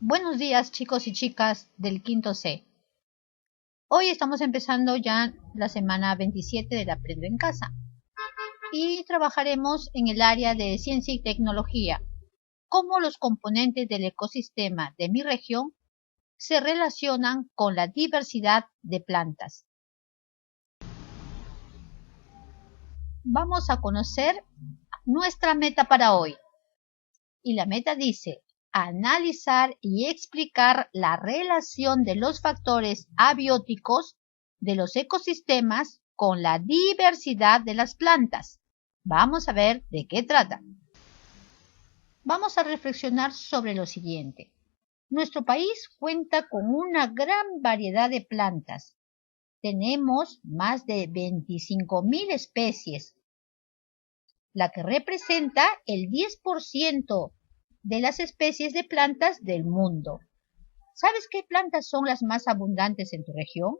Buenos días, chicos y chicas del quinto C. Hoy estamos empezando ya la semana 27 del Aprendo en Casa y trabajaremos en el área de ciencia y tecnología, cómo los componentes del ecosistema de mi región se relacionan con la diversidad de plantas. Vamos a conocer nuestra meta para hoy. Y la meta dice: analizar y explicar la relación de los factores abióticos de los ecosistemas con la diversidad de las plantas. Vamos a ver de qué trata. Vamos a reflexionar sobre lo siguiente. Nuestro país cuenta con una gran variedad de plantas. Tenemos más de 25.000 especies, la que representa el 10% de las especies de plantas del mundo. ¿Sabes qué plantas son las más abundantes en tu región?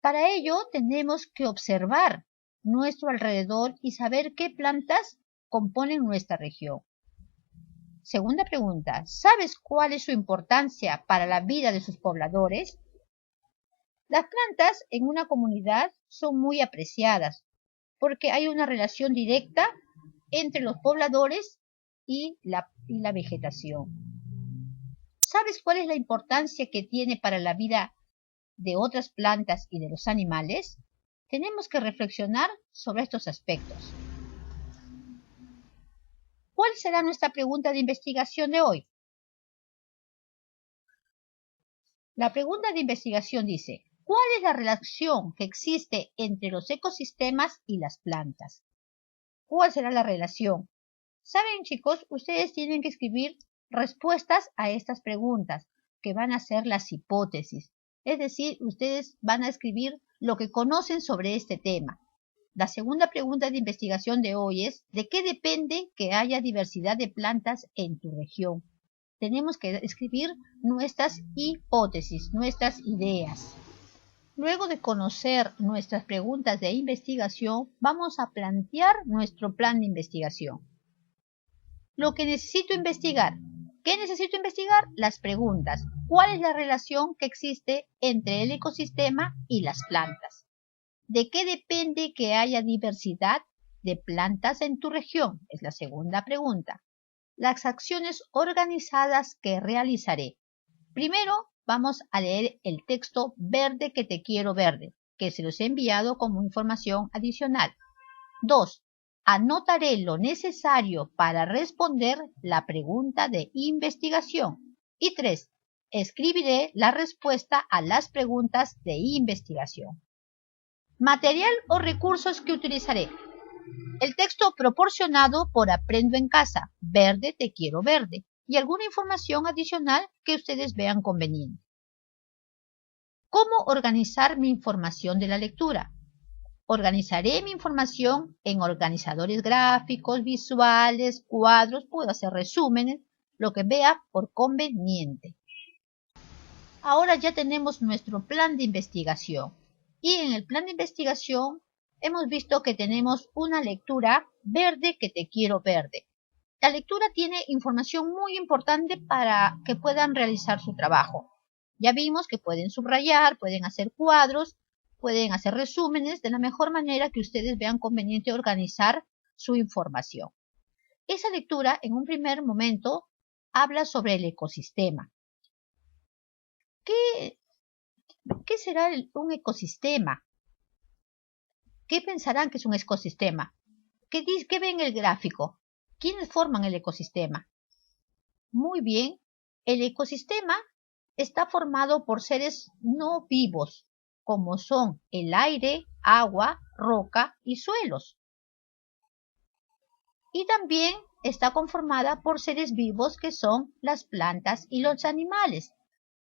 Para ello tenemos que observar nuestro alrededor y saber qué plantas componen nuestra región. Segunda pregunta, ¿sabes cuál es su importancia para la vida de sus pobladores? Las plantas en una comunidad son muy apreciadas porque hay una relación directa entre los pobladores y la vegetación. ¿Sabes cuál es la importancia que tiene para la vida de otras plantas y de los animales? Tenemos que reflexionar sobre estos aspectos. ¿Cuál será nuestra pregunta de investigación de hoy? La pregunta de investigación dice: ¿cuál es la relación que existe entre los ecosistemas y las plantas? ¿Cuál será la relación? Saben, chicos, ustedes tienen que escribir respuestas a estas preguntas, que van a ser las hipótesis. Es decir, ustedes van a escribir lo que conocen sobre este tema. La segunda pregunta de investigación de hoy es: ¿de qué depende que haya diversidad de plantas en tu región? Tenemos que escribir nuestras hipótesis, nuestras ideas. Luego de conocer nuestras preguntas de investigación, vamos a plantear nuestro plan de investigación. Lo que necesito investigar. ¿Qué necesito investigar? Las preguntas. ¿Cuál es la relación que existe entre el ecosistema y las plantas? ¿De qué depende que haya diversidad de plantas en tu región? Es la segunda pregunta. Las acciones organizadas que realizaré. Primero, vamos a leer el texto Verde que te quiero verde, que se los he enviado como información adicional. 2. Anotaré lo necesario para responder la pregunta de investigación. Y 3. Escribiré la respuesta a las preguntas de investigación. Material o recursos que utilizaré. El texto proporcionado por Aprendo en Casa, Verde te quiero verde, y alguna información adicional que ustedes vean conveniente. ¿Cómo organizar mi información de la lectura? Organizaré mi información en organizadores gráficos, visuales, cuadros, puedo hacer resúmenes, lo que vea por conveniente. Ahora ya tenemos nuestro plan de investigación. Y en el plan de investigación hemos visto que tenemos una lectura Verde que te quiero verde. La lectura tiene información muy importante para que puedan realizar su trabajo. Ya vimos que pueden subrayar, pueden hacer cuadros, pueden hacer resúmenes de la mejor manera que ustedes vean conveniente organizar su información. Esa lectura en un primer momento habla sobre el ecosistema. ¿Qué será un ecosistema? ¿Qué pensarán que es un ecosistema? ¿Qué ven en el gráfico? ¿Quiénes forman el ecosistema? Muy bien, el ecosistema está formado por seres no vivos, como son el aire, agua, roca y suelos. Y también está conformada por seres vivos que son las plantas y los animales,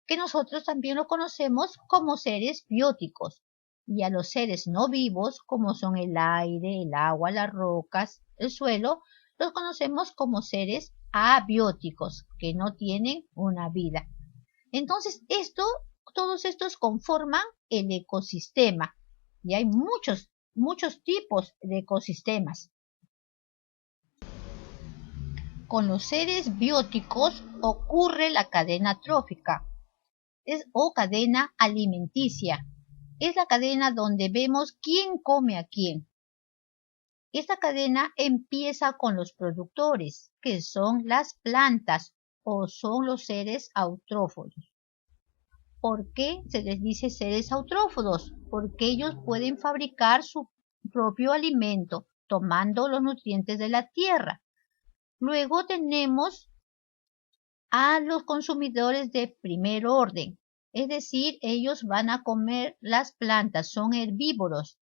que nosotros también lo conocemos como seres bióticos. Y a los seres no vivos, como son el aire, el agua, las rocas, el suelo, los conocemos como seres abióticos, que no tienen una vida. Entonces, todos estos conforman el ecosistema. Y hay muchos tipos de ecosistemas. Con los seres bióticos ocurre la cadena trófica o cadena alimenticia. Es la cadena donde vemos quién come a quién. Esta cadena empieza con los productores, que son las plantas o son los seres autrófodos. ¿Por qué se les dice seres autrófodos? Porque ellos pueden fabricar su propio alimento tomando los nutrientes de la tierra. Luego tenemos a los consumidores de primer orden, es decir, ellos van a comer las plantas, son herbívoros,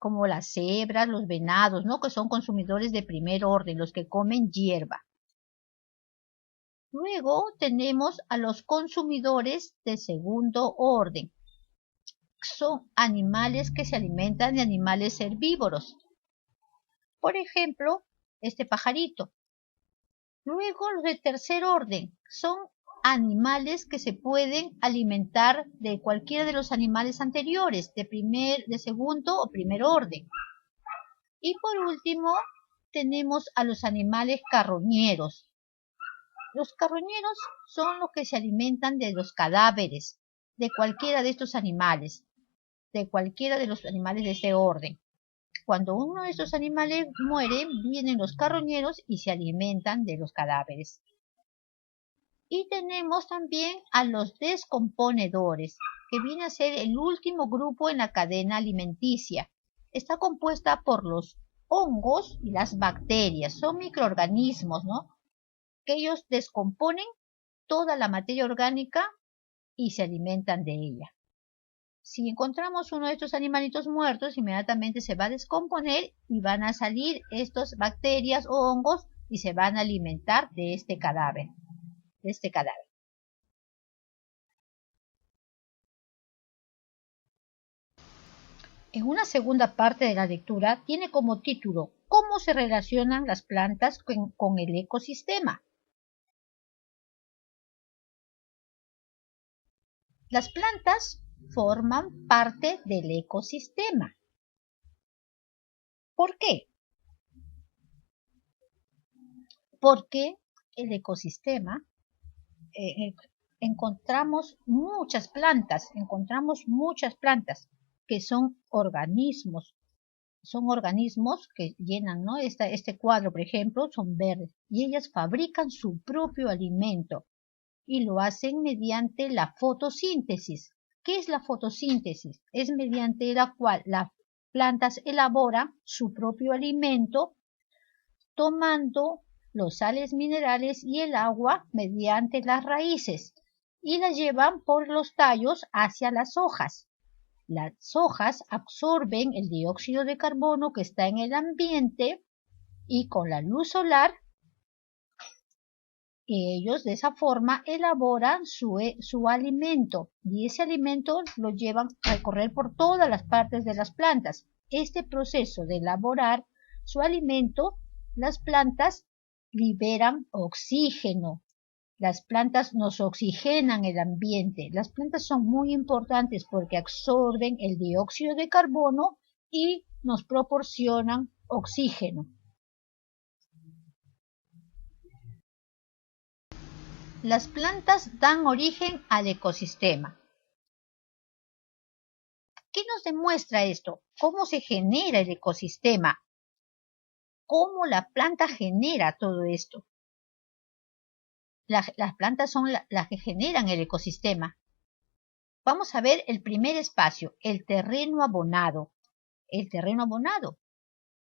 como las cebras, los venados, ¿no? Que son consumidores de primer orden, los que comen hierba. Luego tenemos a los consumidores de segundo orden. Son animales que se alimentan de animales herbívoros. Por ejemplo, este pajarito. Luego los de tercer orden son animales que se pueden alimentar de cualquiera de los animales anteriores, de segundo o primer orden. Y por último tenemos a los animales carroñeros. Los carroñeros son los que se alimentan de los cadáveres de cualquiera de estos animales, de cualquiera de los animales de este orden. Cuando uno de estos animales muere, vienen los carroñeros y se alimentan de los cadáveres. Y tenemos también a los descomponedores, que viene a ser el último grupo en la cadena alimenticia. Está compuesta por los hongos y las bacterias. Son microorganismos, ¿no? Que ellos descomponen toda la materia orgánica y se alimentan de ella. Si encontramos uno de estos animalitos muertos, inmediatamente se va a descomponer y van a salir estas bacterias o hongos y se van a alimentar de este cadáver. En una segunda parte de la lectura tiene como título ¿Cómo se relacionan las plantas con el ecosistema? Las plantas forman parte del ecosistema. ¿Por qué? Porque el ecosistema encontramos muchas plantas que son organismos que llenan, ¿no? Este cuadro, por ejemplo, son verdes y ellas fabrican su propio alimento y lo hacen mediante la fotosíntesis. ¿Qué es la fotosíntesis? Es mediante la cual las plantas elaboran su propio alimento tomando los sales minerales y el agua mediante las raíces y la llevan por los tallos hacia las hojas. Las hojas absorben el dióxido de carbono que está en el ambiente y con la luz solar ellos de esa forma elaboran su alimento y ese alimento lo llevan a recorrer por todas las partes de las plantas. Este proceso de elaborar su alimento, las plantas liberan oxígeno. Las plantas nos oxigenan el ambiente. Las plantas son muy importantes porque absorben el dióxido de carbono y nos proporcionan oxígeno. Las plantas dan origen al ecosistema. ¿Qué nos demuestra esto? ¿Cómo se genera el ecosistema? ¿Cómo la planta genera todo esto? Las plantas son las que generan el ecosistema. Vamos a ver el primer espacio, el terreno abonado. El terreno abonado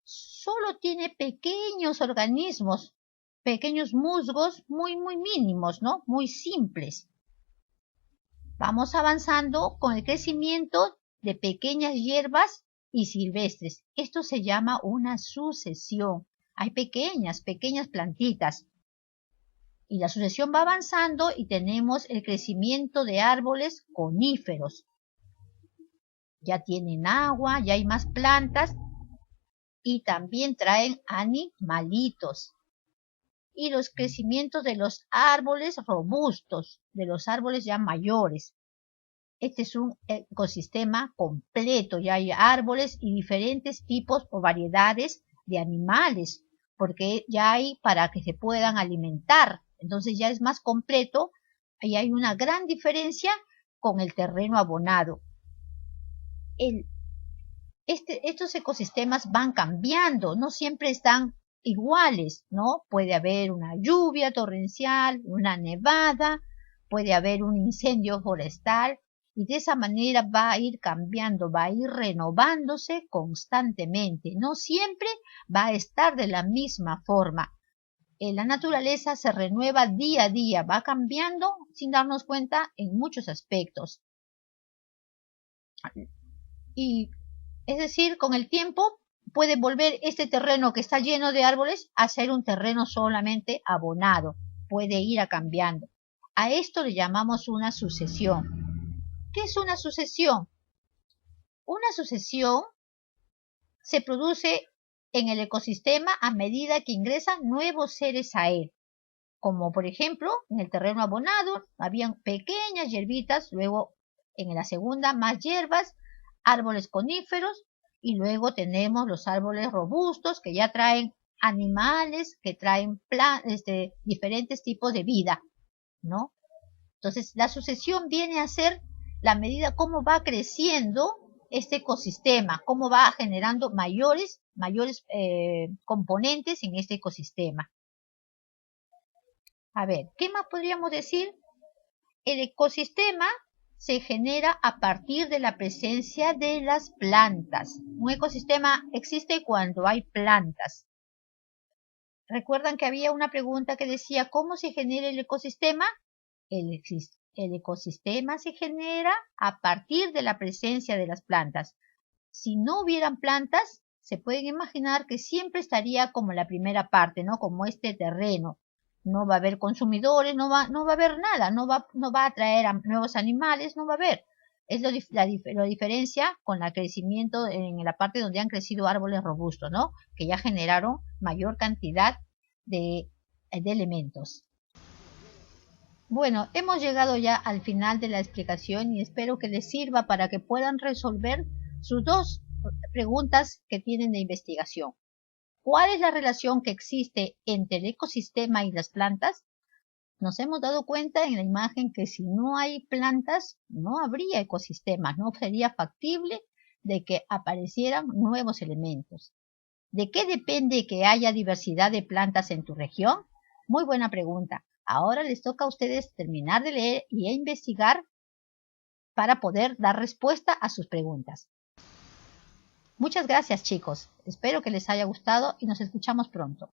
solo tiene pequeños organismos, pequeños musgos muy mínimos, ¿no? Muy simples. Vamos avanzando con el crecimiento de pequeñas hierbas y silvestres. Esto se llama una sucesión. Hay pequeñas plantitas. Y la sucesión va avanzando y tenemos el crecimiento de árboles coníferos. Ya tienen agua, ya hay más plantas y también traen animalitos. Y los crecimientos de los árboles robustos, de los árboles ya mayores. Este es un ecosistema completo, ya hay árboles y diferentes tipos o variedades de animales, porque ya hay para que se puedan alimentar. Entonces ya es más completo y hay una gran diferencia con el terreno abonado. Estos ecosistemas van cambiando, no siempre están iguales, ¿no? Puede haber una lluvia torrencial, una nevada, puede haber un incendio forestal y de esa manera va a ir cambiando, va a ir renovándose constantemente, no siempre va a estar de la misma forma. La naturaleza se renueva día a día, va cambiando sin darnos cuenta en muchos aspectos. Y es decir, con el tiempo puede volver este terreno que está lleno de árboles a ser un terreno solamente abonado. Puede ir cambiando. A esto le llamamos una sucesión. ¿Qué es una sucesión? Una sucesión se produce en el ecosistema a medida que ingresan nuevos seres a él. Como por ejemplo, en el terreno abonado habían pequeñas hierbitas, luego en la segunda más hierbas, árboles coníferos, y luego tenemos los árboles robustos que ya traen animales, que traen diferentes tipos de vida, ¿no? Entonces, la sucesión viene a ser la medida cómo va creciendo este ecosistema, cómo va generando mayores componentes en este ecosistema. A ver, ¿qué más podríamos decir? El ecosistema se genera a partir de la presencia de las plantas. Un ecosistema existe cuando hay plantas. ¿Recuerdan que había una pregunta que decía cómo se genera el ecosistema? El ecosistema se genera a partir de la presencia de las plantas. Si no hubieran plantas, se pueden imaginar que siempre estaría como la primera parte, ¿no? Como este terreno. No va a haber consumidores, no va a haber nada, no va a atraer a nuevos animales, no va a haber. Es la diferencia con el crecimiento en la parte donde han crecido árboles robustos, ¿no? Que ya generaron mayor cantidad de elementos. Bueno, hemos llegado ya al final de la explicación y espero que les sirva para que puedan resolver sus dos preguntas que tienen de investigación. ¿Cuál es la relación que existe entre el ecosistema y las plantas? Nos hemos dado cuenta en la imagen que si no hay plantas, no habría ecosistemas, no sería factible de que aparecieran nuevos elementos. ¿De qué depende que haya diversidad de plantas en tu región? Muy buena pregunta. Ahora les toca a ustedes terminar de leer y investigar para poder dar respuesta a sus preguntas. Muchas gracias, chicos. Espero que les haya gustado y nos escuchamos pronto.